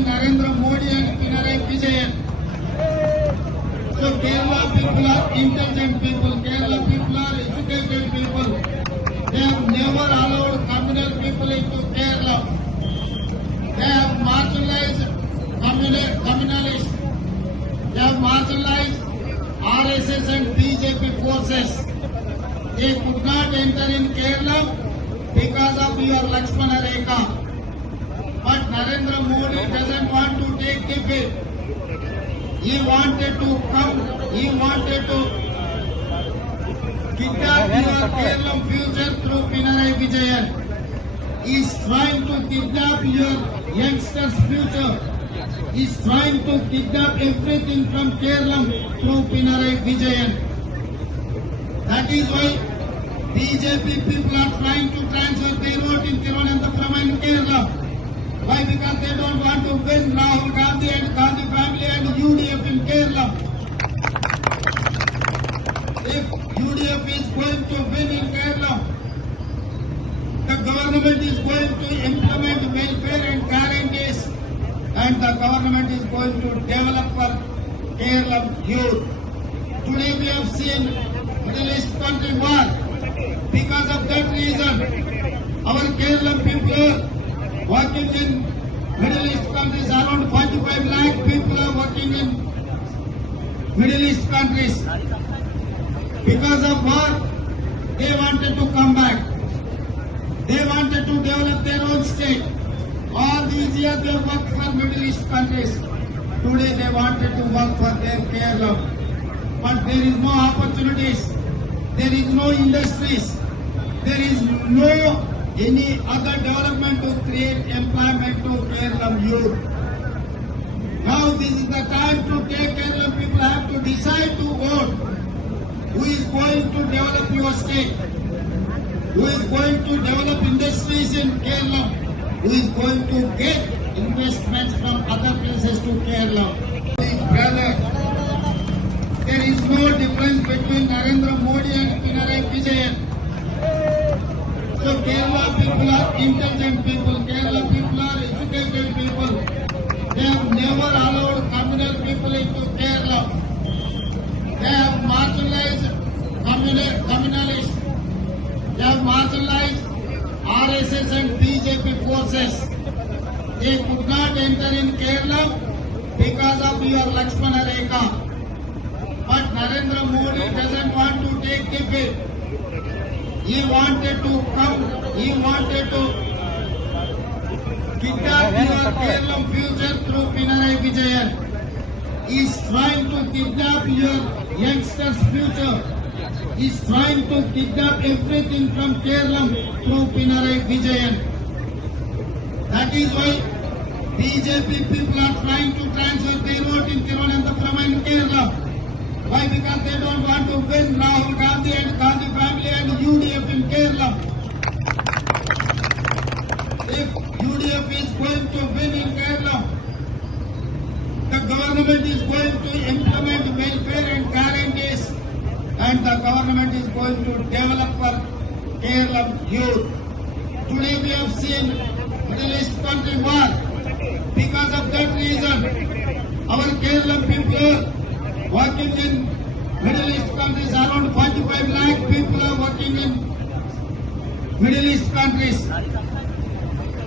between Narendra Modi and Pinarayi Vijayan. So Kerala people are intelligent people, Kerala people are educated people. They have never allowed communal people into Kerala. They have marginalized communalists. They have marginalized RSS and BJP forces. They could not enter in Kerala because of your Lakshmana Rekha. But Narendra Modi doesn't want to take defeat. He wanted to come, he wanted to kidnap your Kerala future through Pinarayi Vijayan. He is trying to kidnap your youngsters' future. He is trying to kidnap everything from Kerala through Pinarayi Vijayan. That is why BJP people are trying to transfer their vote in Thiruvananthapuram and Kerala. Why? Because they don't want to win Rahul Gandhi and Gandhi family and UDF in Kerala. If UDF is going to win in Kerala, the government is going to implement welfare and guarantees, and the government is going to develop for Kerala youth. Today we have seen Middle East country war. Because of that reason, our Kerala people are working in Middle East countries. Around 45 lakh people are working in Middle East countries. Because of war, they wanted to come back. They wanted to develop their own state. All these years they worked for Middle East countries. Today they wanted to work for their Kerala. But there is no opportunities. There is no industries. There is no any other development to create employment to Kerala youth. Now this is the time to take Kerala people have to decide to vote. Who is going to develop your state? Who is going to develop industries in Kerala? Who is going to get investments from other places to Kerala? Brother, there is no difference between Narendra Modi and Pinarayi Vijayan. So Kerala people are intelligent people, Kerala people are educated people. They have never allowed communal people into Kerala. They have marginalized communalists. They have marginalized RSS and BJP forces. They could not enter in Kerala because of your Lakshmana Rekha. But Narendra Modi doesn't want to take defeat. He wanted to come, he wanted to kidnap your Kerala future through Pinarayi Vijayan. He is trying to kidnap your youngsters' future. He is trying to kidnap everything from Kerala through Pinarayi Vijayan. That is why BJP people are trying to transfer their vote in Thiruvananthapuram and Kerala. Why? Because they don't want to win Rahul Gandhi and Gandhi family and UDF in Kerala. If UDF is going to win in Kerala, the government is going to implement welfare and guarantees, and the government is going to develop for Kerala youth. Today we have seen Middle East country war. Because of that reason, our Kerala people working in Middle East countries. Around 45 lakh people are working in Middle East countries.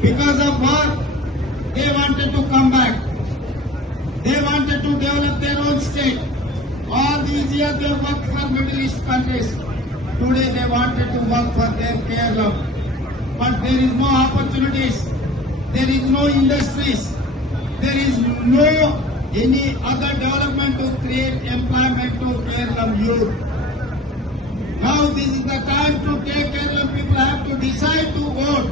Because of war, they wanted to come back. They wanted to develop their own state. All these years they worked for Middle East countries. Today they wanted to work for their Kerala. But there is no opportunities. There is no industries. There is no any other development to create employment to Kerala youth. Now this is the time to take Kerala people have to decide to vote.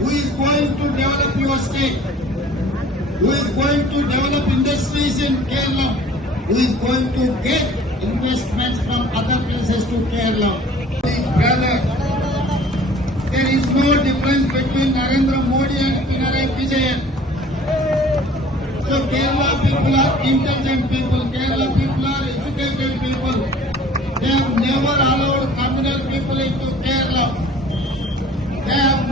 Who is going to develop your state? Who is going to develop industries in Kerala? Who is going to get investments from other places to Kerala? Brother, there is no difference between Narendra Modi and Pinarayi Vijayan. So Kerala people are intelligent people, Kerala people are educated people. They have never allowed communal people into Kerala. They have